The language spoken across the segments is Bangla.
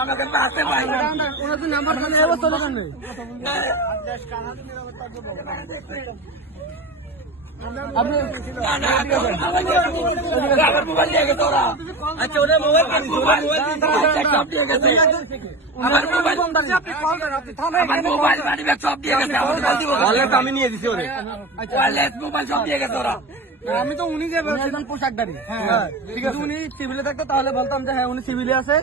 আমাকে পাশে পাই না ওনার তো নাম্বার খালি এবার চলে কেন মোবাইল দিয়ে গেছে ওরা। আচ্ছা ওদের মোবাইল সব দিয়ে গেছে আমার মোবাইল বাড়ি ব্যাগ সব দিয়ে গেছে আমি নিয়ে দিছি ওরে মোবাইল সব দিয়ে গেছে ওরা। আমি তো উনি যে একজন পোশাকদারি ঠিক আছে উনি সিভিলে থাকতো তাহলে বলতাম যে হ্যাঁ উনি সিভিলে আছে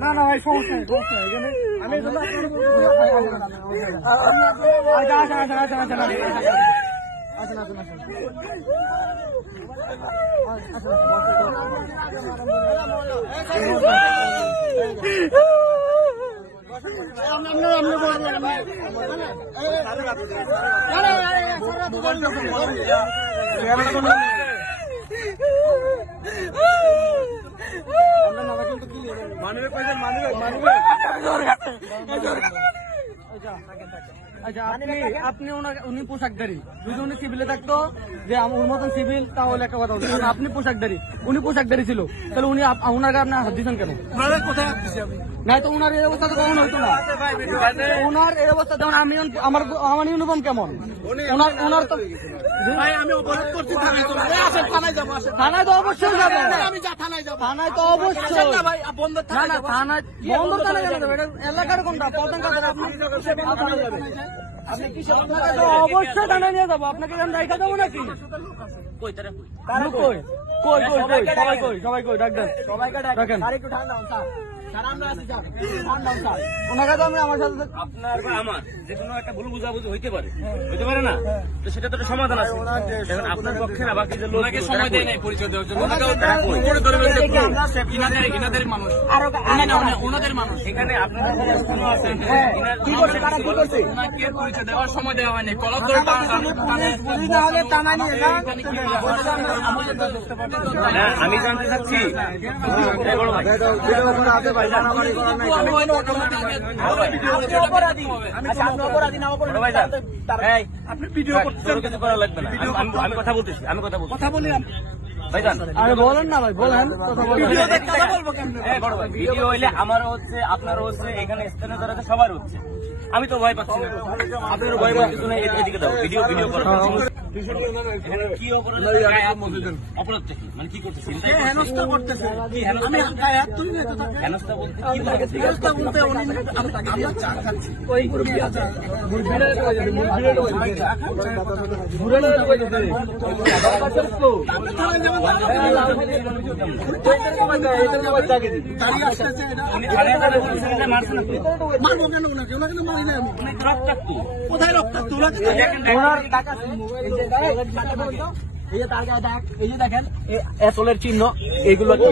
না না ভাই সমস্যা এখানে আমি আচ্ছা আপনি উনি পোশাকদারি যদি উনি সিভিলে থাকতো যে ওর মতন সিভিল তাহলে একটা কথা বলতো আপনি পোশাকদারি উনি পোশাকদারি ছিল তাহলে উনি ওনাকে আপনি হাত দিচ্ছেন কেন কোথায় না তো ওনার এই অবস্থা তো কখন হইতো না ওনার এই অবস্থা যেমন আমি আমার ইউনিফর্ম কেমন ওনার তো ভাই আমি অপরাধ করছি থানায় তো অবশ্যই যাবো থানায় তো অবশ্যই বন্ধ থানায় এলাকার কোনটা প্রধান কথা আপনি অবশ্যই থানায় নিয়ে যাবো আপনাকে আমি দেখা দেবো নাকি সবাই কই ডাক্তার দেখেন ওনাকে তো আমি আমার সাথে আপনার বা আমার যে কোনো একটা ভুল বুঝাবুঝি হইতে পারে না তো সেটা তো একটা সমাধান আছে এখন আপনার পক্ষে না বাকি যে লোককে সময় দেয় নাই পরিচয় দেওয়ার জন্য ইনাদের মানুষ ওনাদের মানুষ এখানে আপনাদের কোনো আছে ওনাকে পরিচয় দেওয়ার সময় দেওয়া হয়নি কলম ধরে টানা নিয়ে আমি জানতে চাচ্ছি আপনি ভিডিও করতে করা লাগবে না আমি কথা বলতেছি কথা বলি ভাইজান আরে বলেন না ভাই বলেন ভিডিও হইলে আমারও হচ্ছে আপনারও হচ্ছে এখানে স্থানীয় যারা সবার হচ্ছে আমি তো ভয় পাচ্ছি না আপনার ভয় পাচ্ছি না এদিকে দাও ভিডিও করার কি অপরাধ মানে কি করতেছে হেনস্থা করতেছে হেনস্থা বলতে কোথায় রক্তাক্ত এই যে তার গায়ে দাগ এই যে দেখেন এসলের চিহ্ন এগুলো কি